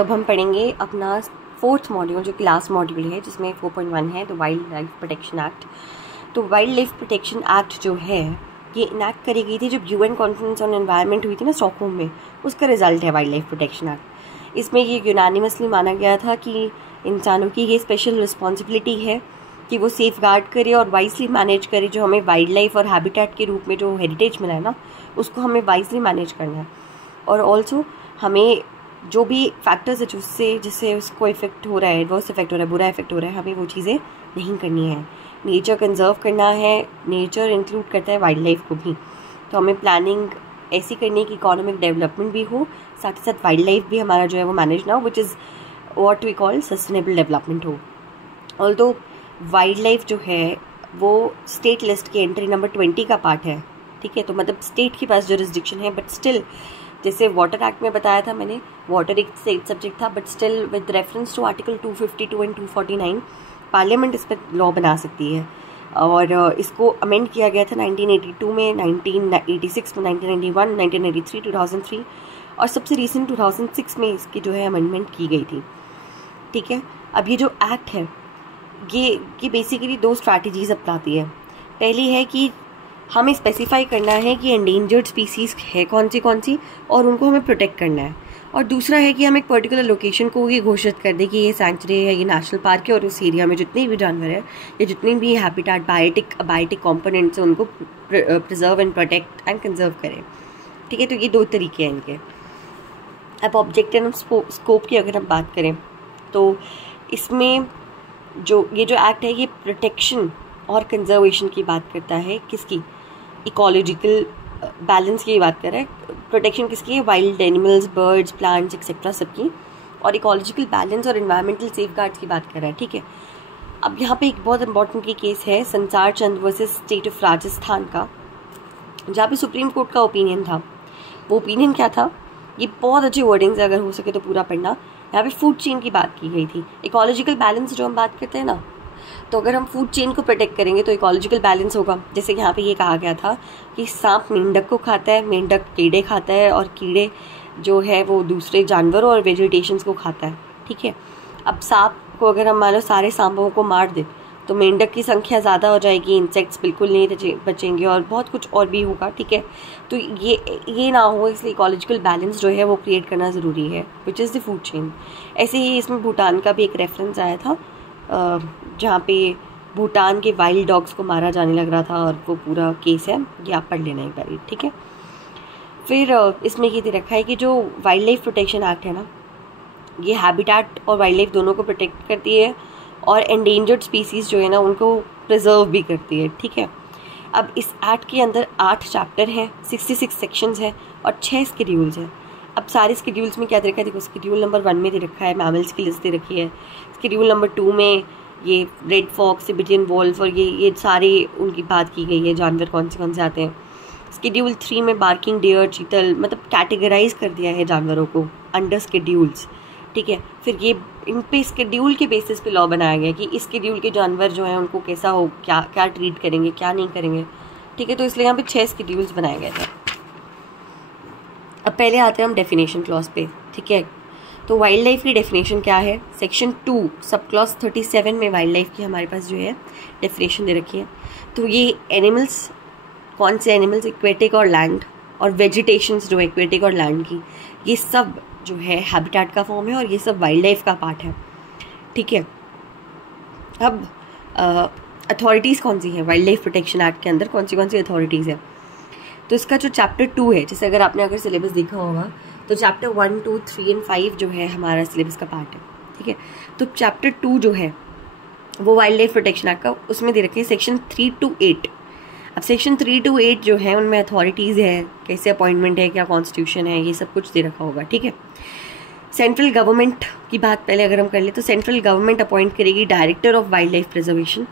तो अब हम पढ़ेंगे अपना फोर्थ मॉड्यूल जो कि लास्ट मॉड्यूल है, जिसमें 4.1 है the wild life protection act. तो वाइल्ड लाइफ प्रोटेक्शन एक्ट जो है ये इनैक्ट करी गई थी जब यूएन कॉन्फ्रेंस ऑन एनवायरनमेंट हुई थी ना स्टॉकहोम में, उसका रिजल्ट है वाइल्ड लाइफ प्रोटेक्शन एक्ट। इसमें ये यूनानिमसली माना गया था कि इंसानों की ये स्पेशल रिस्पॉन्सिबिलिटी है कि वो सेफ गार्ड करे और वाइजली मैनेज करे जो हमें वाइल्ड लाइफ और हैबिटेट के रूप में जो हेरिटेज मिला है ना, उसको हमें वाइजली मैनेज करना है। और ऑल्सो हमें जो भी फैक्टर्स है जिससे उसको इफेक्ट हो रहा है, एडवर्स इफेक्ट हो रहा है, बुरा इफेक्ट हो रहा है, हमें वो चीज़ें नहीं करनी है। नेचर कंजर्व करना है, नेचर इंक्लूड करता है वाइल्ड लाइफ को भी। तो हमें प्लानिंग ऐसी करनी है कि इकोनॉमिक डेवलपमेंट भी हो, साथ ही साथ वाइल्ड लाइफ भी हमारा जो है वो मैनेज ना हो, which is what we call sustainable development हो। ऑल्दो वाइल्ड लाइफ जो है वो स्टेट लिस्ट के एंट्री नंबर 20 का पार्ट है, ठीक है। तो मतलब स्टेट के पास जुरिस्डिक्शन है, बट स्टिल जैसे वाटर एक्ट में बताया था मैंने, वाटर एक स्टेट सब्जेक्ट था, but still with reference to article 252 and 249 parliament इस पर लॉ बना सकती है। और इसको अमेंड किया गया था 1982 में, 1986 में, 1991, 1993, 2003 और सबसे रिसेंट 2006 में इसकी जो है अमेंडमेंट की गई थी, ठीक है। अब ये जो एक्ट है ये बेसिकली दो स्ट्रैटेजीज अपनाती है। पहली है कि हमें स्पेसिफाई करना है कि एंडेंजर्ड स्पीसीज़ है कौन सी और उनको हमें प्रोटेक्ट करना है। और दूसरा है कि हम एक पर्टिकुलर लोकेशन को ये घोषित कर दें कि ये सैंक्चुरी है, ये नेशनल पार्क है और उस एरिया में जितने भी जानवर हैं या जितने भी हैबिटेट बायोटिक कंपोनेंट्स हैं उनको preserve and protect and conserve करें, ठीक है। तो ये दो तरीके हैं इनके। अब ऑब्जेक्टिव एंड स्कोप की अगर हम बात करें तो इसमें जो एक्ट है ये प्रोटेक्शन और कंजर्वेशन की बात करता है। किसकी? इकोलॉजिकल बैलेंस की बात कर रहा है। प्रोटेक्शन किसकी है? Wild animals, birds, plants etcetera सबकी। और इकोलॉजिकल बैलेंस और एनवायरमेंटल सेफगार्ड्स की बात कर रहा है, ठीक है। अब यहाँ पे एक बहुत इंपॉर्टेंट की केस है संसार चंद वर्सेस स्टेट ऑफ राजस्थान का, जहाँ पे सुप्रीम कोर्ट का ओपिनियन था। वो ओपिनियन क्या था? ये बहुत अच्छी वर्डिंग्स है, अगर हो सके तो पूरा पढ़ना। यहाँ पे फूड चेन की बात की गई थी। इकोलॉजिकल बैलेंस जो हम बात करते हैं ना, तो अगर हम फूड चेन को प्रोटेक्ट करेंगे तो इकोलॉजिकल बैलेंस होगा। जैसे यहाँ पे ये कहा गया था कि सांप मेंढक को खाता है, मेंढक कीड़े खाता है और कीड़े जो है वो दूसरे जानवरों और वेजिटेशंस को खाता है, ठीक है। अब सांप को अगर हम मान लो सारे सांपों को मार दें तो मेंढक की संख्या ज़्यादा हो जाएगी, इंसेक्ट्स बिल्कुल नहीं बचेंगे और बहुत कुछ और भी होगा, ठीक है। तो ये ना हो, इसलिए इकोलॉजिकल बैलेंस जो है वो क्रिएट करना ज़रूरी है, which is the food chain. ऐसे ही इसमें भूटान का भी एक रेफरेंस आया था जहाँ पे भूटान के वाइल्ड डॉग्स को मारा जाने लग रहा था और वो पूरा केस है, ये आप पढ़ लेना एक बार, ठीक है। फिर इसमें ये दे रखा है कि जो वाइल्ड लाइफ प्रोटेक्शन एक्ट है ना, ये हैबिटेट और वाइल्ड लाइफ दोनों को प्रोटेक्ट करती है और एंडेंजर्ड स्पीसीज़ जो है ना उनको प्रिजर्व भी करती है, ठीक है। अब इस एक्ट के अंदर 8 चैप्टर हैं, 66 सेक्शंस हैं और 6 स्केड्यूल्स हैं। अब सारे स्केड्यूल्स में क्या दे रखा है? देखो, स्केड्यूल नंबर 1 में दे रखा है मैमल्स की लिस्ट दे रखी है। स्केड्यूल नंबर 2 में ये रेड फॉक्स, सिबिलियन वॉल्फ और ये सारे उनकी बात की गई है, जानवर कौन से आते हैं। स्केड्यूल 3 में बार्किंग डियर, चीतल, मतलब कैटेगराइज कर दिया है जानवरों को अंडर स्केड्यूल्स, ठीक है। फिर ये इन पे स्केड्यूल के बेसिस पे लॉ बनाया गया कि इस स्केड्यूल के जानवर जो हैं उनको कैसा हो, क्या ट्रीट करेंगे, क्या नहीं करेंगे, ठीक है। तो इसलिए यहाँ पे 6 स्केड्यूल्स बनाए गए थे। अब पहले आते हैं हम डेफिनेशन क्लॉज पे, ठीक है। तो वाइल्ड लाइफ की डेफिनेशन क्या है? सेक्शन 2 सब क्लॉज 37 में वाइल्ड लाइफ की हमारे पास जो है डेफिनेशन दे रखी है। तो ये एनिमल्स, कौन से एनिमल्स? एक्वेटिक और लैंड, और वेजिटेशंस जो है एक्वेटिक और लैंड की, ये सब जो है हैबिटेट का फॉर्म है और ये सब वाइल्ड लाइफ का पार्ट है, ठीक है। अब अथॉरिटीज़ कौन सी है वाइल्ड लाइफ प्रोटेक्शन एक्ट के अंदर? कौन सी अथॉरिटीज़ है? तो इसका जो चैप्टर 2 है, जैसे अगर सिलेबस देखा होगा तो चैप्टर 1, 2, 3 एंड 5 जो है हमारा सिलेबस का पार्ट है, ठीक है। तो चैप्टर 2 जो है वो वाइल्ड लाइफ प्रोटेक्शन एक्ट का, उसमें दे रखे हैं सेक्शन 3 to 8। अब सेक्शन 3 to 8 जो है उनमें अथॉरिटीज़ है, कैसे अपॉइंटमेंट है, क्या कॉन्स्टिट्यूशन है, ये सब कुछ दे रखा होगा, ठीक है। सेंट्रल गवर्नमेंट की बात पहले अगर हम कर ले तो सेंट्रल गवर्नमेंट अपॉइंट करेगी director of wild life preservation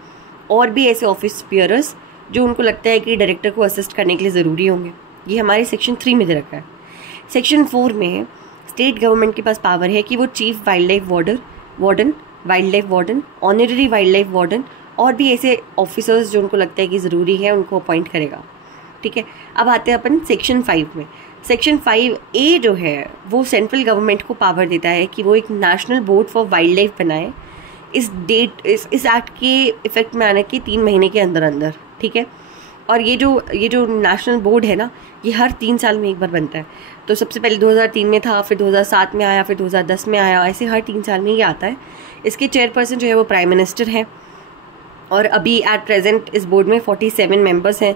और भी ऐसे ऑफिस बियरर्स जो उनको लगता है कि डायरेक्टर को असिस्ट करने के लिए ज़रूरी होंगे। ये हमारे सेक्शन 3 में दे रखा है। सेक्शन 4 में स्टेट गवर्नमेंट के पास पावर है कि वो chief wild life warden, wild life warden, honorary wild life warden और भी ऐसे ऑफिसर्स जो उनको लगता है कि ज़रूरी है उनको अपॉइंट करेगा, ठीक है। अब आते हैं अपन सेक्शन 5 में। सेक्शन 5A जो है वो सेंट्रल गवर्नमेंट को पावर देता है कि वो एक national board for wild life बनाए इस एक्ट के इफेक्ट में आने के 3 महीने के अंदर अंदर, ठीक है। और ये जो नेशनल बोर्ड है ना, ये हर 3 साल में एक बार बनता है। तो सबसे पहले 2003 में था, फिर 2007 में आया, फिर 2010 में आया, ऐसे हर 3 साल में ये आता है। इसके चेयरपर्सन जो है वो प्राइम मिनिस्टर है। और अभी एट प्रेजेंट इस बोर्ड में 47 मेंबर्स हैं,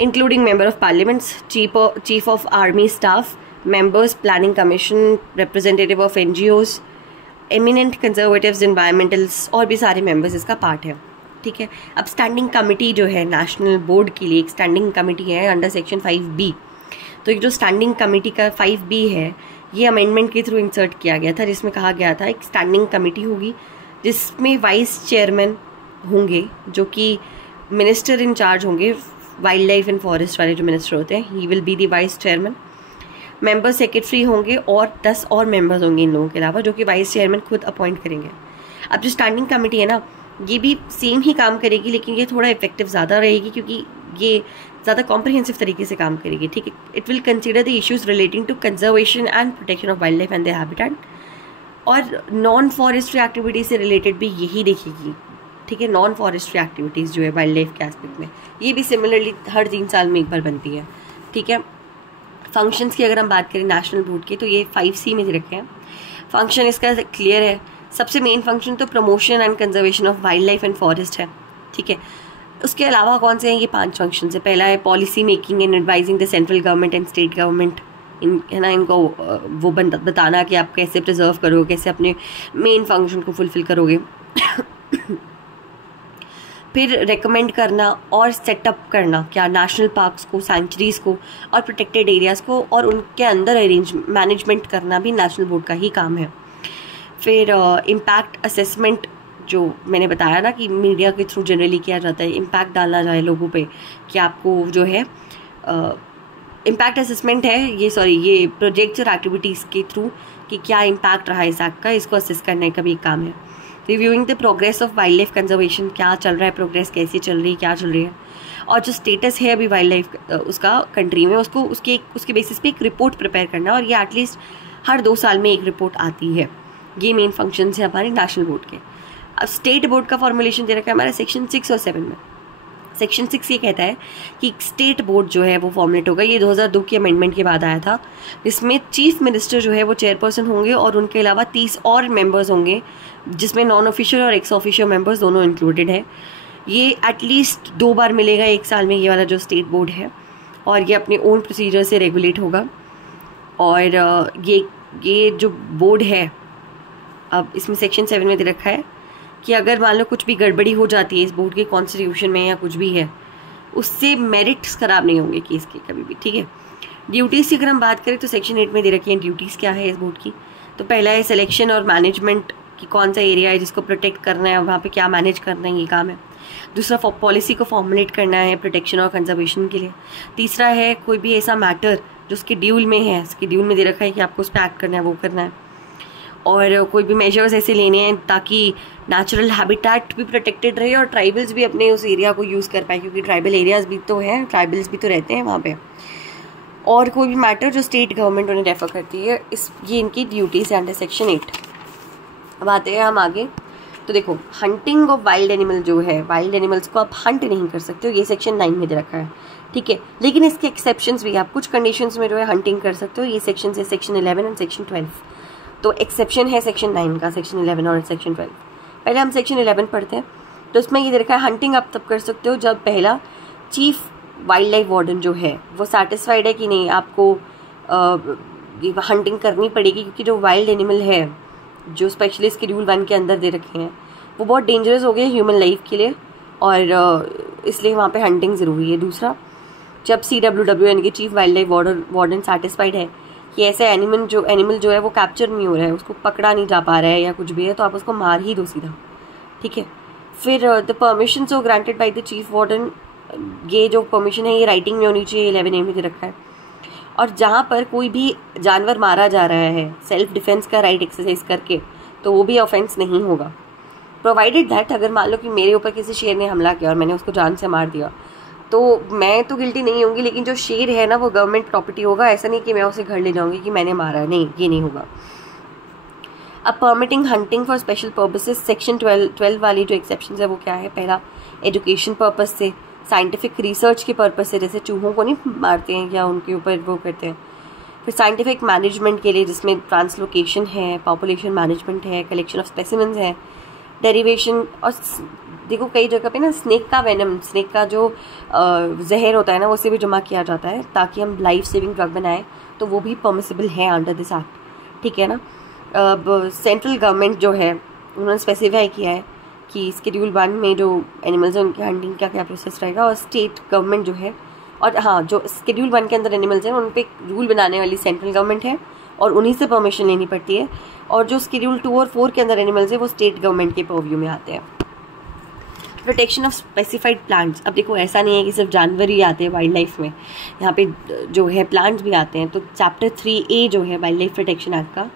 including member of parliaments, chief of army staff, members, planning commission, representative of NGOs, eminent conservatives, environmentals और भी सारे मेंबर्स इसका पार्ट है, ठीक है। अब स्टैंडिंग कमेटी जो है नेशनल बोर्ड के लिए, एक स्टैंडिंग कमेटी है अंडर सेक्शन 5B। तो एक जो स्टैंडिंग कमेटी का 5B है, ये अमेंडमेंट के थ्रू इंसर्ट किया गया था, जिसमें कहा गया था एक स्टैंडिंग कमेटी होगी जिसमें वाइस चेयरमैन होंगे जो कि मिनिस्टर इन चार्ज होंगे, वाइल्ड लाइफ एंड फॉरेस्ट वाले जो मिनिस्टर होते हैं, he will be the vice chairman. Member secretary होंगे और 10 और मेंबर्स होंगे इन लोगों के अलावा, जो कि वाइस चेयरमैन खुद अपॉइंट करेंगे। अब जो स्टैंडिंग कमेटी है ना, ये भी सेम ही काम करेगी, लेकिन ये थोड़ा इफेक्टिव ज़्यादा रहेगी क्योंकि ये ज़्यादा कॉम्प्रिहेंसिव तरीके से काम करेगी, ठीक है। It will consider the issues relating to conservation and protection of wildlife and their habitat, और नॉन फॉरेस्ट्री एक्टिविटीज से रिलेटेड भी यही देखेगी, ठीक है। नॉन फॉरेस्ट्री एक्टिविटीज़ जो है वाइल्ड लाइफ के एस्पेक्ट में, ये भी सिमिलरली हर 3 साल में एक बार बनती है, ठीक है। फंक्शंस की अगर हम बात करें नेशनल बोर्ड के, तो ये 5C में रखे हैं। फंक्शन इसका क्लियर है। सबसे मेन फंक्शन तो promotion and conservation of wildlife and forest है, ठीक है। उसके अलावा कौन से हैं? ये 5 फंक्शन है। पहला है policy making and advising the central government and state government, है ना, इनको वो बताना कि आप कैसे प्रिजर्व करोगे, कैसे अपने मेन फंक्शन को फुलफिल करोगे। फिर रेकमेंड करना और सेटअप करना क्या नेशनल पार्क्स को, सेंचुरीज़ को और प्रोटेक्टेड एरियाज़ को, और उनके अंदर मैनेजमेंट करना भी नेशनल बोर्ड का ही काम है। फिर इम्पैक्ट असेसमेंट, जो मैंने बताया ना कि मीडिया के थ्रू जनरली किया जाता है, इम्पैक्ट डालना जाए लोगों पे कि आपको जो है इम्पैक्ट असेसमेंट है ये प्रोजेक्ट्स और एक्टिविटीज़ के थ्रू कि क्या इम्पैक्ट रहा है इस एक्ट का, इसको असेस करने का भी काम है। Reviewing the progress of wild life conservation, क्या चल रहा है, प्रोग्रेस कैसी चल रही है, क्या चल रही है, और जो स्टेटस है अभी वाइल्ड लाइफ उसका कंट्री में, उसको उसके बेसिस पे एक रिपोर्ट प्रिपेयर करना, और ये एटलीस्ट हर 2 साल में एक रिपोर्ट आती है। ये मेन फंक्शन है हमारे नेशनल बोर्ड के। अब स्टेट बोर्ड का फॉर्मुलेशन दे रखा है हमारा सेक्शन 6 और 7 में। सेक्शन 6 ये कहता है कि स्टेट बोर्ड जो है वो फॉर्मुलेट होगा। ये 2002 की अमेंडमेंट के बाद आया था, जिसमें चीफ मिनिस्टर जो है वो चेयरपर्सन होंगे और उनके अलावा 30 और मेंबर्स होंगे, जिसमें नॉन ऑफिशियल और एक्स ऑफिशियल मेंबर्स दोनों इंक्लूडेड है। ये एटलीस्ट 2 बार मिलेगा 1 साल में, ये वाला जो स्टेट बोर्ड है, और ये अपने ओन प्रोसीजर से रेगुलेट होगा। और ये जो बोर्ड है, अब इसमें सेक्शन 7 में दे रखा है कि अगर मान लो कुछ भी गड़बड़ी हो जाती है इस बोर्ड के कॉन्स्टिट्यूशन में या कुछ भी है, उससे मेरिट्स खराब नहीं होंगे केस के कभी भी, ठीक है। ड्यूटीज़ की अगर हम बात करें तो सेक्शन 8 में दे रखी है ड्यूटीज़ क्या है इस बोर्ड की। तो पहला है सिलेक्शन और मैनेजमेंट कि कौन सा एरिया है जिसको प्रोटेक्ट करना है, वहाँ पे क्या मैनेज करना है, ये काम है। दूसरा पॉलिसी को फॉर्मुलेट करना है प्रोटेक्शन और कंजर्वेशन के लिए। तीसरा है कोई भी ऐसा मैटर जो शेड्यूल में है, शेड्यूल में दे रखा है कि आपको उस पर एक्ट करना है, वो करना है। और कोई भी मेजर्स ऐसे लेने हैं ताकि नेचुरल हैबिटेट भी प्रोटेक्टेड रहे और ट्राइबल्स भी अपने उस एरिया को यूज़ कर पाए, क्योंकि ट्राइबल एरियाज़ भी तो हैं, ट्राइबल्स भी तो रहते हैं वहाँ पे। और कोई भी मैटर जो स्टेट गवर्नमेंट उन्हें रेफर करती है, ये इनकी ड्यूटीज़ है अंडर सेक्शन 8। अब आते हैं हम आगे। तो देखो, हंटिंग ऑफ वाइल्ड एनिमल जो है, वाइल्ड एनिमल्स को आप हंट नहीं कर सकते हो, ये सेक्शन 9 में दे रखा है, ठीक है। लेकिन इसके एक्सेप्शंस भी है, आप कुछ कंडीशंस में जो है हंटिंग कर सकते हो। ये सेक्शन है सेक्शन 11 एंड सेक्शन 12। तो एक्सेप्शन है सेक्शन 9 का, सेक्शन 11 और सेक्शन 12। पहले हम सेक्शन 11 पढ़ते हैं। तो इसमें ये दे रखा है हंटिंग आप तब कर सकते हो जब पहला चीफ वाइल्ड लाइफ वार्डन जो है वो सेटिस्फाइड है कि नहीं आपको हंटिंग करनी पड़ेगी, क्योंकि जो वाइल्ड एनिमल है जो स्पेशली शेड्यूल 1 के अंदर दे रखे हैं वो बहुत डेंजरस हो गए ह्यूमन लाइफ के लिए, और इसलिए वहाँ पे हंटिंग ज़रूरी है। दूसरा, जब CWW यानी कि chief wild life warden satisfied है कि ऐसे एनिमल जो है वो कैप्चर नहीं हो रहा है, उसको पकड़ा नहीं जा पा रहा है या कुछ भी है, तो आप उसको मार ही दो सीधा, ठीक है। फिर the permission so granted by the chief warden, ये जो परमिशन है ये राइटिंग में होनी चाहिए, 11A में दे रखा है। और जहाँ पर कोई भी जानवर मारा जा रहा है सेल्फ डिफेंस का राइट एक्सरसाइज करके, तो वो भी ऑफेंस नहीं होगा, प्रोवाइडेड दैट अगर मान लो कि मेरे ऊपर किसी शेर ने हमला किया और मैंने उसको जान से मार दिया, तो मैं तो गिल्टी नहीं होंगी, लेकिन जो शेर है ना वो गवर्नमेंट प्रॉपर्टी होगा। ऐसा नहीं कि मैं उसे घर ले जाऊंगी कि मैंने मारा, नहीं, ये नहीं होगा। अब permitting hunting for special purposes, section 12 वाली जो एक्सेप्शन है वो क्या है? पहला, एजुकेशन पर्पस से, साइंटिफिक रिसर्च के पर्पस से, जैसे चूहों को नहीं मारते हैं या उनके ऊपर वो करते हैं। फिर साइंटिफिक मैनेजमेंट के लिए, जिसमें ट्रांसलोकेशन है, पॉपुलेशन मैनेजमेंट है, कलेक्शन ऑफ स्पेसिमेंस है, डेरिवेशन। और देखो कई जगह पे ना स्नेक का वेनम, स्नेक का जो जहर होता है ना, उसे भी जमा किया जाता है ताकि हम लाइफ सेविंग ड्रग बनाएं, तो वो भी परमिसिबल है अंडर दिस एक्ट, ठीक है ना। अब सेंट्रल गवर्नमेंट जो है उन्होंने स्पेसिफाई किया है कि शेड्यूल 1 में जो एनिमल्स हैं उनकी हंटिंग का क्या प्रोसेस रहेगा, और स्टेट गवर्नमेंट जो है, और हाँ, जो शेड्यूल 1 के अंदर एनिमल्स हैं उन पर रूल बनाने वाली सेंट्रल गवर्नमेंट है और उन्हीं से परमिशन लेनी पड़ती है, और जो शेड्यूल 2 और 4 के अंदर एनिमल्स हैं वो स्टेट गवर्नमेंट के पर्व्यू में आते हैं। प्रोटेक्शन ऑफ स्पेसिफाइड प्लांट्स, अब देखो ऐसा नहीं है कि सिर्फ जानवर ही आते हैं वाइल्ड लाइफ में, यहाँ पे जो है प्लांट्स भी आते हैं। तो चैप्टर 3A जो है वाइल्ड लाइफ प्रोटेक्शन एक्ट का,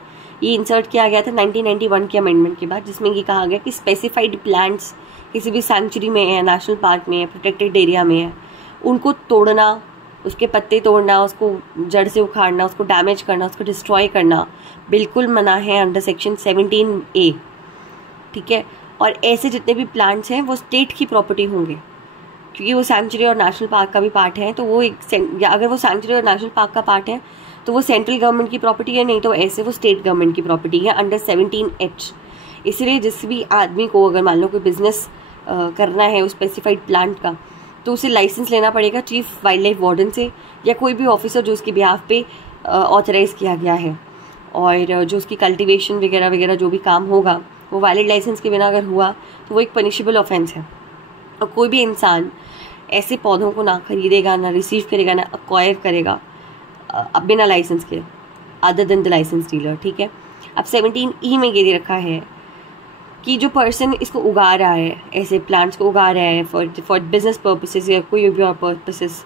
ये इंसर्ट किया गया था 1991 के अमेंडमेंट के बाद, जिसमें ये कहा गया कि स्पेसिफाइड प्लांट्स किसी भी सैंक्चुरी में है, नेशनल पार्क में है, प्रोटेक्टेड एरिया में है, उनको तोड़ना, उसके पत्ते तोड़ना, उसको जड़ से उखाड़ना, उसको डैमेज करना, उसको डिस्ट्रॉय करना बिल्कुल मना है अंडर सेक्शन 17A, ठीक है। और ऐसे जितने भी प्लांट्स हैं वो स्टेट की प्रॉपर्टी होंगे, क्योंकि वो सैंक्चुरी और नेशनल पार्क का भी पार्ट है। तो वो या अगर वो सैंक्चुरी और नेशनल पार्क का पार्ट है तो वो सेंट्रल गवर्नमेंट की प्रॉपर्टी है, नहीं तो ऐसे वो स्टेट गवर्नमेंट की प्रॉपर्टी है अंडर 17H। इसलिए जिस भी आदमी को अगर मान लो कोई बिजनेस करना है उस स्पेसिफाइड प्लांट का, तो उसे लाइसेंस लेना पड़ेगा चीफ वाइल्ड लाइफ वार्डन से या कोई भी ऑफिसर जो उसके बिहाफ पे ऑथराइज किया गया है, और जो उसकी कल्टीवेशन वगैरह वगैरह जो भी काम होगा वो वैलिड लाइसेंस के बिना अगर हुआ तो वो एक पनिशेबल ऑफेंस है। और कोई भी इंसान ऐसे पौधों को ना खरीदेगा, ना रिसीव करेगा, ना अक्वायर करेगा बिना लाइसेंस के, other than the licence dealer, ठीक है। अब 17E में ये दे रखा है कि जो पर्सन इसको उगा रहा है, ऐसे प्लांट्स को उगा रहा है फॉर बिजनेस पर्पसेस या कोई भी और पर्पसेस,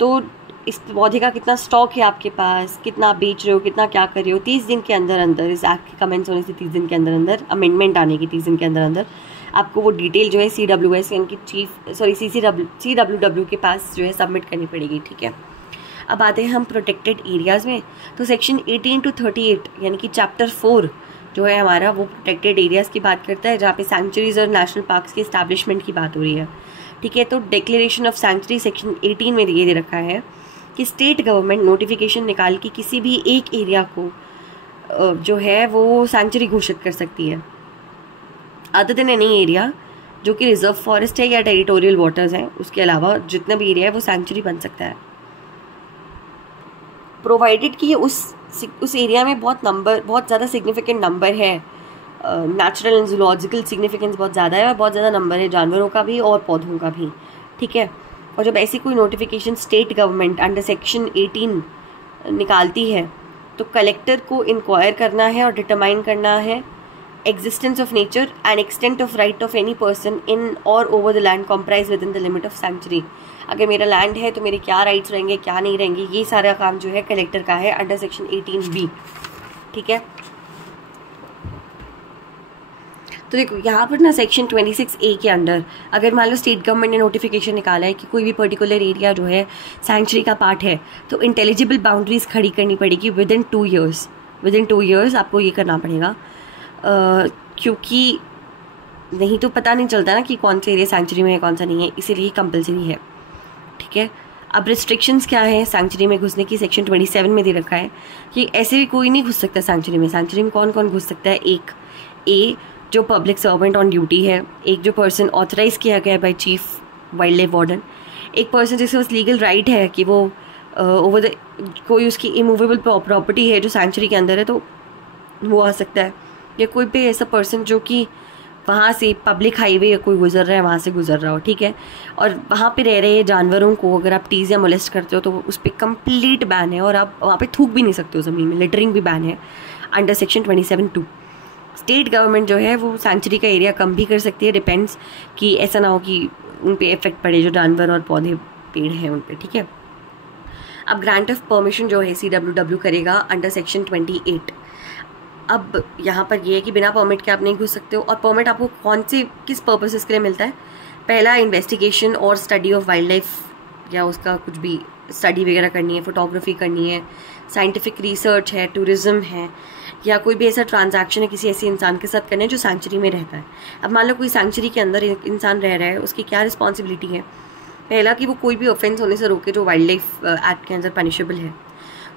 तो इस पौधे का कितना स्टॉक है आपके पास, कितना आप बेच रहे हो, कितना क्या कर रहे हो, 30 दिन के अंदर अंदर, इस एक्ट के कमेंट्स होने से 30 दिन के अंदर अंदर, अमेंडमेंट आने की 30 दिन के अंदर अंदर आपको वो डिटेल जो है CWS यानी कि CWW के पास जो है सबमिट करनी पड़ेगी, ठीक है। अब आते हैं हम प्रोटेक्टेड एरियाज़ में। तो सेक्शन 18 to 38 यानी कि चैप्टर 4 जो है हमारा, वो प्रोटेक्टेड एरियाज़ की बात करता है, जहाँ पे सैंक्चुरीज और नेशनल पार्क्स की इस्टेब्लिशमेंट की बात हो रही है, ठीक है। तो डिक्लेरेशन ऑफ सैंक्चुरी सेक्शन 18 में ये दे रखा है कि स्टेट गवर्नमेंट नोटिफिकेशन निकाल के किसी भी एक एरिया को जो है वो सैंक्चुरी घोषित कर सकती है, अदर देन एनी एरिया जो कि रिजर्व फॉरेस्ट है या टेरिटोरियल वाटर्स हैं, उसके अलावा जितना भी एरिया है वो सैंक्चुरी बन सकता है, प्रोवाइडेड कि उस एरिया में बहुत ज़्यादा सिग्निफिकेंट नंबर है, नेचुरल एंड जूलॉजिकल सिग्निफिकेंस बहुत ज़्यादा है और बहुत ज़्यादा नंबर है जानवरों का भी और पौधों का भी, ठीक है। और जब ऐसी कोई notification state government under section 18 निकालती है तो कलेक्टर को इंक्वायर करना है और डिटरमाइन करना है existence of nature and extent of right of any person in or over the land comprised within the limit of sanctuary। अगर मेरा लैंड है तो मेरे क्या राइट्स रहेंगे, क्या नहीं रहेंगे, ये सारा काम जो है कलेक्टर का है अंडर सेक्शन 18B, ठीक है। तो देखो यहाँ पर ना सेक्शन 26A के अंदर अगर मान लो स्टेट गवर्नमेंट ने नोटिफिकेशन निकाला है कि कोई भी पर्टिकुलर एरिया जो है सैंक्चुरी का पार्ट है, तो इंटेलिजिबल बाउंड्रीज खड़ी करनी पड़ेगी विदिन 2 ईयर्स आपको ये करना पड़ेगा, क्योंकि नहीं तो पता नहीं चलता ना कि कौन से एरिया सैंक्चुरी में है कौन सा नहीं है, इसीलिए कंपलसरी है, ठीक है। अब रिस्ट्रिक्शंस क्या है सैंक्चुरी में घुसने की, सेक्शन 27 में दे रखा है कि ऐसे भी कोई नहीं घुस सकता सैंक्चुरी में। सैंक्चुरी में कौन कौन घुस सकता है? एक जो पब्लिक सर्वेंट ऑन ड्यूटी है, एक जो पर्सन ऑथराइज किया गया है by chief wild life warden, एक पर्सन जिसके पास लीगल राइट है कि वो ओवर द कोई उसकी इमूवेबल प्रॉपर्टी है जो सैंक्चुरी के अंदर है तो वो आ सकता है, या कोई भी ऐसा पर्सन जो कि वहाँ से पब्लिक हाईवे या कोई गुजर रहा है वहाँ से गुजर रहा हो, ठीक है। और वहाँ पे रह रहे जानवरों को अगर आप टीज़ या मोलेस्ट करते हो तो उस पर कंप्लीट बैन है और आप वहाँ पे थूक भी नहीं सकते हो ज़मीन में, लिटरिंग भी बैन है अंडर सेक्शन 27(2). स्टेट गवर्नमेंट जो है वो सैंक्चुरी का एरिया कम भी कर सकती है, डिपेंड्स कि ऐसा ना हो कि उन पर इफेक्ट पड़े जो जानवर और पौधे पेड़ हैं उन पर, ठीक है। अब ग्रांट ऑफ परमिशन जो है CWW करेगा अंडर सेक्शन 28। अब यहाँ पर ये है कि बिना परमिट के आप नहीं घुस सकते हो, और परमिट आपको किस पर्पसेस के लिए मिलता है? पहला, इन्वेस्टिगेशन और स्टडी ऑफ वाइल्ड लाइफ या उसका कुछ भी स्टडी वगैरह करनी है, फोटोग्राफी करनी है, साइंटिफिक रिसर्च है, टूरिज्म है, या कोई भी ऐसा ट्रांजैक्शन है किसी ऐसे इंसान के साथ करना है जो सैंक्चुरी में रहता है। अब मान लो कोई सैंक्चुरी के अंदर इंसान रह रहा है, उसकी क्या रिस्पॉन्सिबिलिटी है? पहला कि वो कोई भी ऑफेंस होने से रोके जो वाइल्ड लाइफ एक्ट के अंदर पनिशेबल है।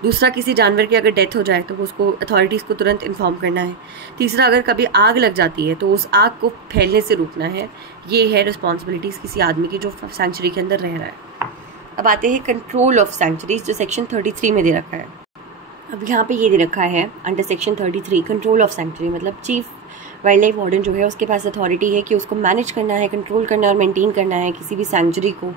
दूसरा, किसी जानवर की अगर डेथ हो जाए तो उसको अथॉरिटीज़ को तुरंत इन्फॉर्म करना है। तीसरा, अगर कभी आग लग जाती है तो उस आग को फैलने से रोकना है। ये है रिस्पॉन्सिबिलिटीज़ किसी आदमी की जो सैंक्चुरी के अंदर रह रहा है। अब आते हैं कंट्रोल ऑफ सैंक्चुरीज, जो सेक्शन 33 में दे रखा है। अब यहाँ पे ये दे रखा है under section 33 control of sanctuary, मतलब चीफ वाइल्ड लाइफ वार्डन जो है उसके पास अथॉरिटी है कि उसको मैनेज करना है, कंट्रोल करना है और मेंटेन करना है किसी भी सैंक्चुरी को,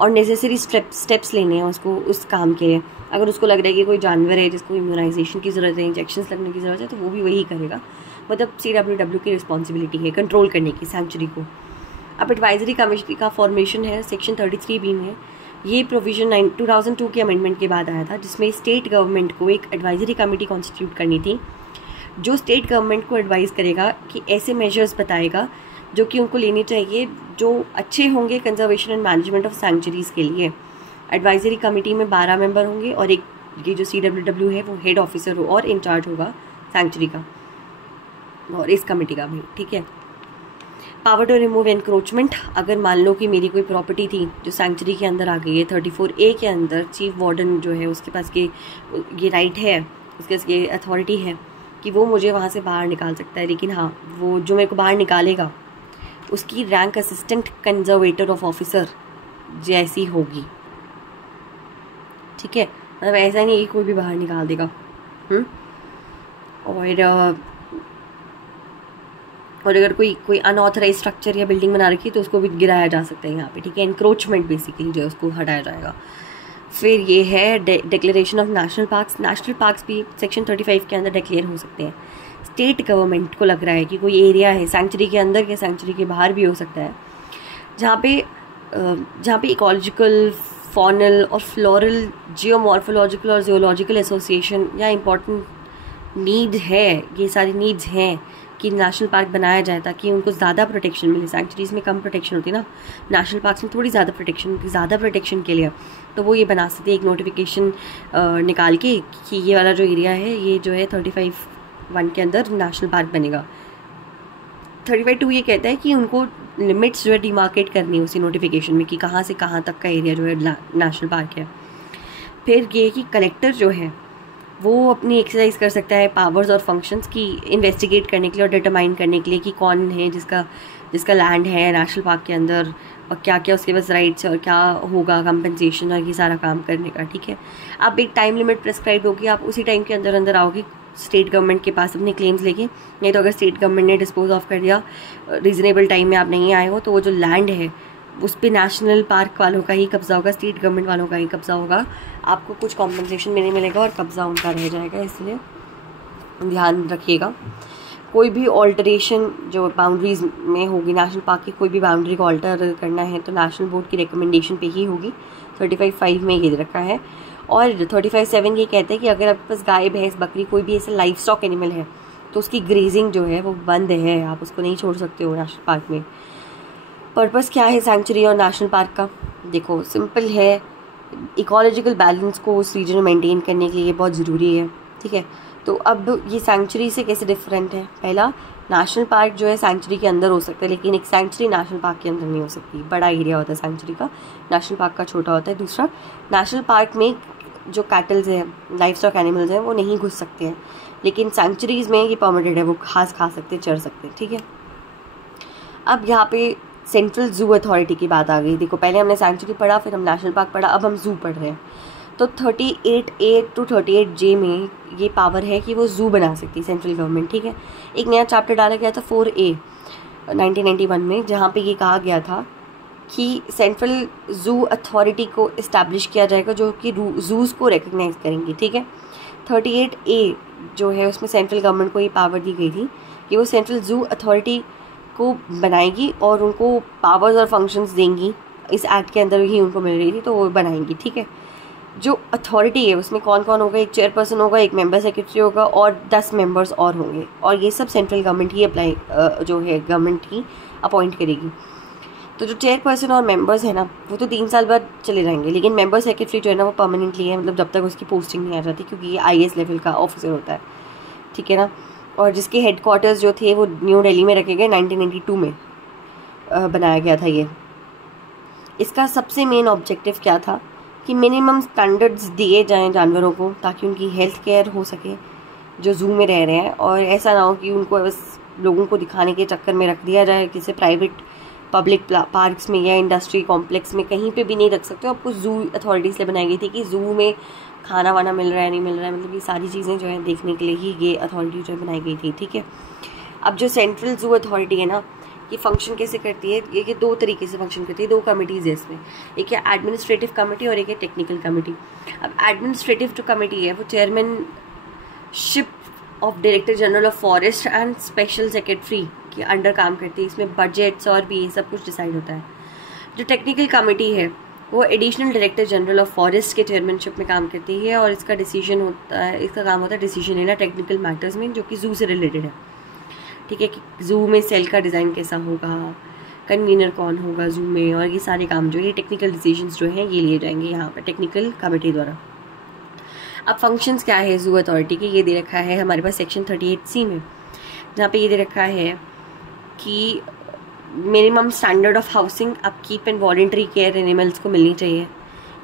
और नेसेसरी स्टेप्स लेने हैं उसको उस काम के लिए। अगर उसको लग रहा है कि कोई जानवर है जिसको इम्यूनाइजेशन की ज़रूरत है, इंजेक्शंस लगने की ज़रूरत है, तो वो भी वही करेगा। मतलब CWW की रिस्पॉन्सिबिलिटी है कंट्रोल करने की सैंक्चुरी को। अब एडवाइजरी कमेटी का फॉर्मेशन है सेक्शन 33B में। ये प्रोविजन 2002 के अमेंडमेंट के बाद आया था, जिसमें स्टेट गवर्नमेंट को एक एडवाइजरी कमेटी कॉन्स्टिट्यूट करनी थी, जो स्टेट गवर्नमेंट को एडवाइस करेगा कि ऐसे मेजर्स बताएगा जो कि उनको लेने चाहिए जो अच्छे होंगे कंजर्वेशन एंड मैनेजमेंट ऑफ सैंक्चुरीज़ के लिए। एडवाइजरी कमेटी में 12 मेंबर होंगे और एक ये जो CWW है वो हेड ऑफिसर हो और इंचार्ज होगा सैंक्चुरी का और इस कमेटी का भी, ठीक है। पावर टू रिमूव एनक्रोचमेंट, अगर मान लो कि मेरी कोई प्रॉपर्टी थी जो सैंक्चुरी के अंदर आ गई है, 34A के अंदर चीफ वार्डन जो है उसके पास ये राइट है, उसके पास ये अथॉरिटी है कि वो मुझे वहाँ से बाहर निकाल सकता है। लेकिन हाँ, वो जो मेरे को बाहर निकालेगा उसकी rank assistant conservator of officer जैसी होगी, ठीक है। मतलब ऐसा नहीं कि कोई भी बाहर निकाल देगा। और अगर कोई अनऑथराइज स्ट्रक्चर या बिल्डिंग बना रखी है तो उसको भी गिराया जा सकता है यहाँ पे, ठीक है। इंक्रोचमेंट बेसिकली जो है उसको हटाया जाएगा। फिर ये है declaration of national parks. National parks भी सेक्शन 35 के अंदर डिक्लेयर हो सकते हैं। स्टेट गवर्नमेंट को लग रहा है कि कोई एरिया है सैंक्चुरी के अंदर या सैंक्चुरी के बाहर भी हो सकता है, जहाँ पे इकोलॉजिकल, फॉनल और फ्लोरल, जियोमॉर्फोलॉजिकल और जियोलॉजिकल एसोसिएशन या इम्पॉर्टेंट नीड है, ये सारी नीड्स हैं कि नेशनल पार्क बनाया जाए ताकि उनको ज़्यादा प्रोटेक्शन मिले। सैंक्चुरीज़ में कम प्रोटेक्शन होती है ना, नेशनल पार्क्स में थोड़ी ज़्यादा प्रोटेक्शन होती है। ज़्यादा प्रोटेक्शन के लिए तो वो ये बना सकते हैं एक नोटिफिकेशन निकाल के कि ये वाला जो एरिया है ये जो है 35(1) के अंदर नेशनल पार्क बनेगा। 35(2) ये कहता है कि उनको लिमिट्स जो है डिमार्केट करनी है उसी नोटिफिकेशन में कि कहाँ से कहाँ तक का एरिया जो है नेशनल पार्क है। फिर ये कि कलेक्टर जो है वो अपनी एक्सरसाइज कर सकता है पावर्स और फंक्शंस की इन्वेस्टिगेट करने के लिए और डिटरमाइन करने के लिए कि कौन है जिसका लैंड है नेशनल पार्क के अंदर और क्या क्या उसके पास राइट्स और क्या होगा कंपनसेशन और ये सारा काम करने का, ठीक है। आप एक टाइम लिमिट प्रेस्क्राइब होगी, आप उसी टाइम के अंदर आओगे स्टेट गवर्नमेंट के पास अपने क्लेम्स लेके। नहीं तो अगर स्टेट गवर्नमेंट ने डिस्पोज ऑफ कर दिया, रीजनेबल टाइम में आप नहीं आए हो, तो वो जो लैंड है उस पर नेशनल पार्क वालों का ही कब्जा होगा, स्टेट गवर्नमेंट वालों का ही कब्जा होगा। आपको कुछ कॉम्पनसेशन भी नहीं मिलेगा और कब्जा उनका रह जाएगा, इसलिए ध्यान रखिएगा। कोई भी ऑल्टरेशन जो बाउंड्रीज़ में होगी नेशनल पार्क की, कोई भी बाउंड्री को ऑल्टर करना है तो नेशनल बोर्ड की रिकमेंडेशन पे ही होगी। 35(5) में ये रखा है। और 35(7) ये कहते हैं कि अगर आपके पास गाय, भैंस, बकरी, कोई भी ऐसा लाइफ स्टॉक एनिमल है तो उसकी ग्रेजिंग जो है वो बंद है, आप उसको नहीं छोड़ सकते हो नेशनल पार्क में। पर्पस क्या है सैंक्चुरी और नेशनल पार्क का? देखो सिंपल है, इकोलॉजिकल बैलेंस को उस रीजन में मेंटेन करने के लिए ये बहुत ज़रूरी है, ठीक है। तो अब ये सैंक्चुरी से कैसे डिफरेंट है? पहला, नेशनल पार्क जो है सैंक्चुरी के अंदर हो सकता है, लेकिन एक सैंक्चुरी नेशनल पार्क के अंदर नहीं हो सकती। बड़ा एरिया होता है सैंक्चुरी का, नेशनल पार्क का छोटा होता है। दूसरा, नेशनल पार्क में जो कैटल्स हैं, लाइफ स्टॉक एनिमल्स हैं, वो नहीं घुस सकते हैं, लेकिन सैंक्चुरीज़ में ये परमिटेड है, वो घास खा सकते हैं, चर सकते हैं, ठीक है। अब यहाँ पे सेंट्रल जू अथॉरिटी की बात आ गई। देखो पहले हमने सैंक्चुरी पढ़ा, फिर हम नेशनल पार्क पढ़ा, अब हम जू पढ़ रहे हैं। तो 38A to 38J में ये पावर है कि वो जू बना सकती है सेंट्रल गवर्नमेंट, ठीक है। एक नया चैप्टर डाला गया था 4A 1991 में, जहाँ पे ये कहा गया था कि सेंट्रल जू अथॉरिटी को इस्टेब्लिश किया जाएगा जो कि जूज़ को रिकग्नाइज करेंगी, ठीक है। 38A जो है उसमें सेंट्रल गवर्नमेंट को ये पावर दी गई थी कि वो सेंट्रल जू अथॉरिटी को बनाएगी और उनको पावर्स और फंक्शंस देंगी, इस एक्ट के अंदर ही उनको मिल रही थी तो वो बनाएंगी, ठीक है। जो अथॉरिटी है उसमें कौन कौन होगा? एक चेयरपर्सन होगा, एक मेंबर सेक्रेटरी होगा और 10 मेंबर्स और होंगे, और ये सब सेंट्रल गवर्नमेंट ही जो है गवर्नमेंट ही अपॉइंट करेगी। तो जो चेयरपर्सन और मेंबर्स है ना वो तो 3 साल बाद चले जाएंगे, लेकिन मेंबर सेक्रेटरी जो है ना वो परमानेंटली है, मतलब जब तक उसकी पोस्टिंग नहीं आ जाती, क्योंकि ये IAS लेवल का ऑफिसर होता है, ठीक है ना। और जिसके हेडक्वार्टर्स जो थे वो न्यू दिल्ली में रखे गए, 1992 में बनाया गया था ये। इसका सबसे मेन ऑब्जेक्टिव क्या था कि मिनिमम स्टैंडर्ड्स दिए जाएं जानवरों को, ताकि उनकी हेल्थ केयर हो सके जो ज़ू में रह रहे हैं, और ऐसा ना हो कि उनको बस लोगों को दिखाने के चक्कर में रख दिया जाए, किसी प्राइवेट पब्लिक पार्क्स में या इंडस्ट्री कॉम्प्लेक्स में कहीं पे भी नहीं रख सकते। आपको ज़ू अथॉरिटीज़ से बनाई गई थी कि ज़ू में खाना वाना मिल रहा है नहीं मिल रहा है, मतलब ये सारी चीज़ें जो है देखने के लिए ही ये अथॉरिटी जो बनाई गई थी, ठीक है। अब जो सेंट्रल ज़ू अथॉरिटी है ना, ये फंक्शन कैसे करती है, ये 2 तरीके से फंक्शन करती है, 2 कमिटीज़ है इसमें, एक है एडमिनिस्ट्रेटिव कमेटी और एक है टेक्निकल कमेटी। अब एडमिनिस्ट्रेटिव जो कमेटी है वो chairmanship of director general of forest and special secretary के अंडर काम करती है। इसमें बजट्स और भी ये सब कुछ डिसाइड होता है। जो टेक्निकल कमेटी है वो additional director general of forest के चेयरमैनशिप में काम करती है, और इसका डिसीजन होता है, इसका काम होता है डिसीजन लेना टेक्निकल मैटर्स में जो कि ज़ू से रिलेटेड है, ठीक है, कि ज़ू में सेल का डिज़ाइन कैसा होगा, कन्वीनर कौन होगा ज़ू में, और ये सारे काम जो ये टेक्निकल डिसीजंस जो हैं ये लिए जाएंगे यहाँ पर टेक्निकल कमेटी द्वारा। अब फंक्शंस क्या है ज़ू अथॉरिटी के, ये दे रखा है हमारे पास सेक्शन 38C में, जहाँ पे ये दे रखा है कि minimum standard of housing, upkeep and voluntary care animals को मिलनी चाहिए।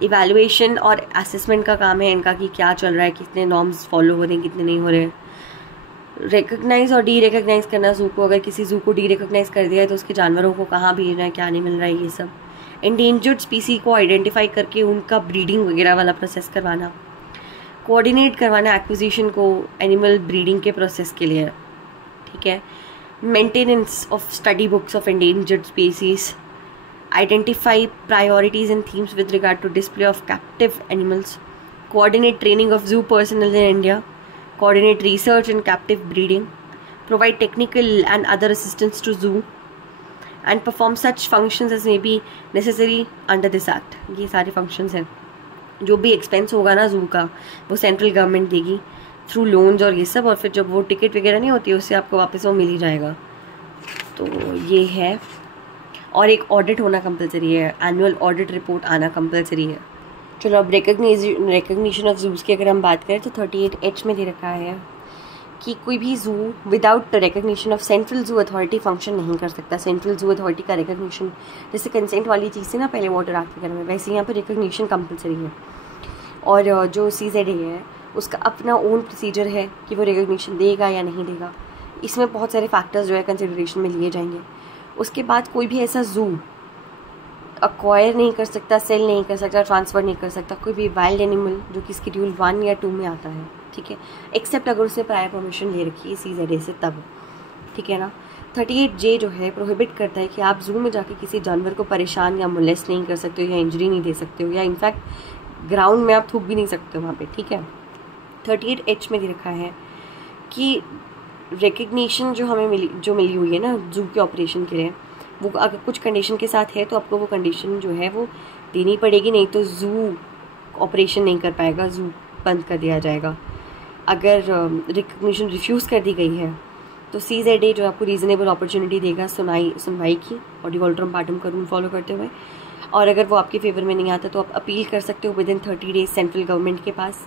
इवैल्यूएशन और असेसमेंट का काम है इनका कि क्या चल रहा है, कितने नॉर्म्स फॉलो हो रहे हैं, कितने नहीं हो रहे हैं। रिकग्नाइज और डी रिकग्नाइज करना ज़ू को, अगर किसी ज़ू को डी रिकग्नाइज कर दिया है तो उसके जानवरों को कहाँ भेजना है, क्या नहीं मिल रहा है, ये सब। एंडेंजर्ड स्पीसी को आइडेंटिफाई करके उनका ब्रीडिंग वगैरह वाला प्रोसेस करवाना, कोऑर्डिनेट करवाना एक्विजिशन को एनिमल ब्रीडिंग के प्रोसेस के लिए, ठीक है। Maintenance of study books of endangered species, identify priorities and themes with regard to display of captive animals, coordinate training of zoo personnel in India, coordinate research in captive breeding, provide technical and other assistance to zoo, and perform such functions as may be necessary under this act। ये सारे functions हैं। जो भी expense होगा ना zoo का वो central government देगी थ्रू लोन्स और ये सब, और फिर जब वो टिकट वगैरह नहीं होती है उससे आपको वापस वो मिल ही जाएगा। तो ये है, और एक ऑडिट होना कंपलसरी है, एनुअल ऑडिट रिपोर्ट आना कंपलसरी है। चलो अब रिकग्निशन ऑफ ज़ूज़ की अगर हम बात करें तो 38H में दे रखा है कि कोई भी zoo without recognition of central zoo authority function नहीं कर सकता। सेंट्रल ज़ू अथॉरिटी का रिकग्निशन, जैसे कंसेंट वाली चीज़ थी ना पहले वाटर एक्ट वगैरह में, वैसे यहाँ पर रिकग्निशन कंपलसरी है। और जो CZA है उसका अपना ओन प्रोसीजर है कि वो रिकग्निशन देगा या नहीं देगा। इसमें बहुत सारे फैक्टर्स जो है कंसिडरेशन में लिए जाएंगे। उसके बाद कोई भी ऐसा ज़ू अक्वायर नहीं कर सकता, सेल नहीं कर सकता, ट्रांसफ़र नहीं कर सकता कोई भी वाइल्ड एनिमल जो कि शेड्यूल 1 या 2 में आता है, ठीक है, एक्सेप्ट अगर उसने प्रायर परमिशन ले रखी है CZA से तब, ठीक है ना। 38J जो है प्रोहिबिट करता है कि आप ज़ू में जाके किसी जानवर को परेशान या मोलेस्ट नहीं कर सकते हो, या इंजरी नहीं दे सकते हो, या इनफैक्ट ग्राउंड में आप थूक भी नहीं सकते हो वहाँ पे, ठीक है। 38H में दे रखा है कि रिकग्निशन जो हमें मिली हुई है ना ज़ू के ऑपरेशन के लिए, वो अगर कुछ कंडीशन के साथ है तो आपको वो कंडीशन जो है वो देनी पड़ेगी, नहीं तो ज़ू ऑपरेशन नहीं कर पाएगा, ज़ू बंद कर दिया जाएगा। अगर रिकग्निशन रिफ्यूज़ कर दी गई है तो CZA जो आपको रीज़नेबल अपॉर्चुनिटी देगा सुनवाई की ऑडियोल्ट्रम पार्टम का रूल फॉलो करते हुए, और अगर वो आपके फेवर में नहीं आता तो आप अपील कर सकते हो विदिन 30 डेज सेंट्रल गवर्नमेंट के पास,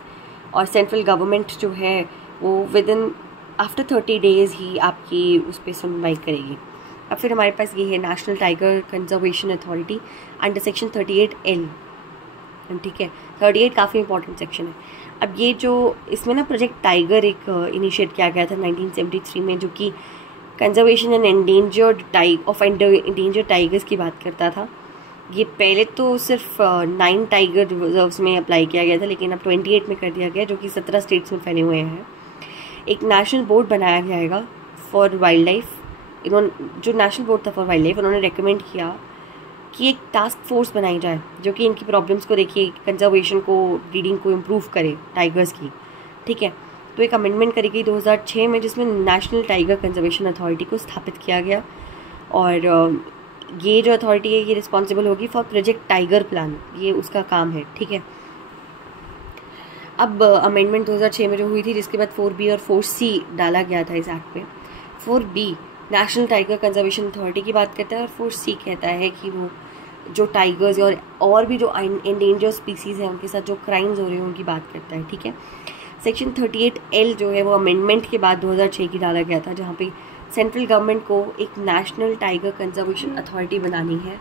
और सेंट्रल गवर्नमेंट जो है वो विदिन आफ्टर 30 डेज़ ही आपकी उस पर सुनवाई करेगी। अब फिर हमारे पास ये है national tiger conservation authority under section 38L, ठीक है। 38 काफ़ी इंपॉर्टेंट सेक्शन है। अब ये जो इसमें ना प्रोजेक्ट टाइगर एक इनिशिएट किया गया था 1973 में, जो कि कंजर्वेशन एंड एंडेंजर्ड टाइगर्स की बात करता था। ये पहले तो सिर्फ 9 टाइगर रिजर्व्स में अप्लाई किया गया था, लेकिन अब 28 में कर दिया गया, जो कि 17 स्टेट्स में फैले हुए हैं। एक नेशनल बोर्ड बनाया जाएगा फॉर वाइल्ड लाइफ। जो नेशनल बोर्ड था फॉर वाइल्ड लाइफ, उन्होंने रेकमेंड किया कि एक टास्क फोर्स बनाई जाए जो कि इनकी प्रॉब्लम्स को देखिए, कंजर्वेशन को, ब्रीडिंग को इम्प्रूव करे टाइगर्स की, ठीक है। तो एक अमेंडमेंट करी गई 2006 में, जिसमें नेशनल टाइगर कंजर्वेशन अथॉरिटी को स्थापित किया गया, और ये जो अथॉरिटी है ये रिस्पॉन्सिबल होगी फॉर प्रोजेक्ट टाइगर प्लान, ये उसका काम है, ठीक है। अब अमेंडमेंट 2006 में जो हुई थी, जिसके बाद 4B और 4C डाला गया था इस एक्ट में। 4B national tiger conservation authority की बात करता है, और 4C कहता है कि वो जो टाइगर्स और भी जो एंडेंजर स्पीसीज़ हैं उनके साथ जो क्राइम्स हो रहे हैं उनकी बात करता है, ठीक है। सेक्शन 38L जो है वो अमेंडमेंट के बाद 2006 की डाला गया था, जहाँ पे सेंट्रल गवर्नमेंट को एक नेशनल टाइगर कंजर्वेशन अथॉरिटी बनानी है,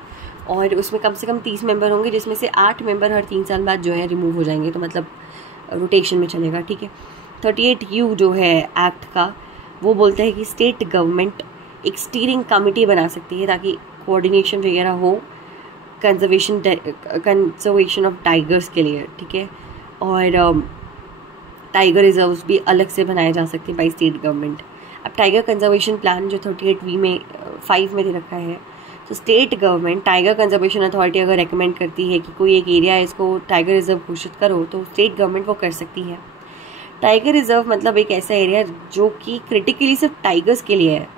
और उसमें कम से कम 30 मेंबर होंगे, जिसमें से 8 मेंबर हर 3 साल बाद जो है रिमूव हो जाएंगे, तो मतलब रोटेशन में चलेगा, ठीक है। 38U जो है एक्ट का, वो बोलता है कि स्टेट गवर्नमेंट एक स्टीयरिंग कमेटी बना सकती है ताकि कोऑर्डिनेशन वगैरह हो कंजर्वेशन ऑफ टाइगर्स के लिए, ठीक है। और टाइगर रिजर्व्स भी अलग से बनाए जा सकते हैं बाई स्टेट गवर्नमेंट। अब टाइगर कंजर्वेशन प्लान जो 38V में 5 में दे रखा है, तो state government tiger conservation authority अगर रेकमेंड करती है कि कोई एक एरिया है इसको टाइगर रिजर्व घोषित करो, तो स्टेट गवर्नमेंट वो कर सकती है। टाइगर रिजर्व मतलब एक ऐसा एरिया जो कि क्रिटिकली सिर्फ टाइगर्स के लिए है।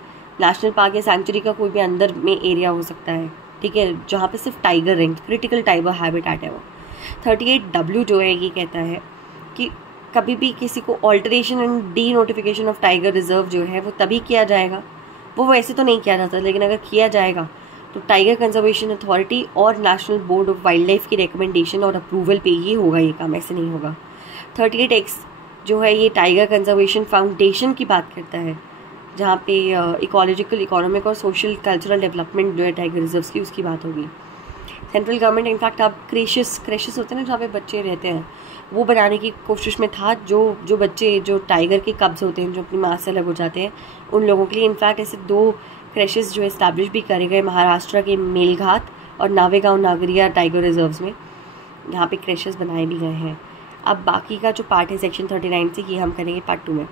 नेशनल पार्क या सैंक्चुरी का कोई भी अंदर में एरिया हो सकता है, ठीक है, जहाँ पे सिर्फ टाइगर रहेंगे, क्रिटिकल टाइगर हैबिटेट है वो। 38W जो है ये कहता है कि कभी भी किसी को alteration and D notification of tiger reserve जो है वो तभी किया जाएगा, वो वैसे तो नहीं किया जाता, लेकिन अगर किया जाएगा तो टाइगर कंजर्वेशन अथॉरिटी और national board of wild life की रिकमेंडेशन और अप्रूवल पे ही होगा ये काम, ऐसे नहीं होगा। 38X जो है ये टाइगर कंजर्वेशन फाउंडेशन की बात करता है, जहाँ पे इकोलॉजिकल, इकोनॉमिक और सोशल कल्चरल डेवलपमेंट जो है टाइगर रिजर्व्स की उसकी बात होगी। सेंट्रल गवर्नमेंट इनफैक्ट अब क्रेशेस होते हैं ना जहाँ पे बच्चे रहते हैं, वो बनाने की कोशिश में था, जो बच्चे जो टाइगर के कब्ज होते हैं, जो अपनी माँ से अलग हो जाते हैं, उन लोगों के लिए इनफैक्ट ऐसे 2 क्रेशेस जो इस्टेब्लिश भी करे गए महाराष्ट्र के मेलघाट और नावेगांव नागरिया टाइगर रिजर्व्स में, यहाँ पे क्रेशेस बनाए भी गए हैं। अब बाकी का जो पार्ट है सेक्शन 39 से, ये हम करेंगे पार्ट 2 में।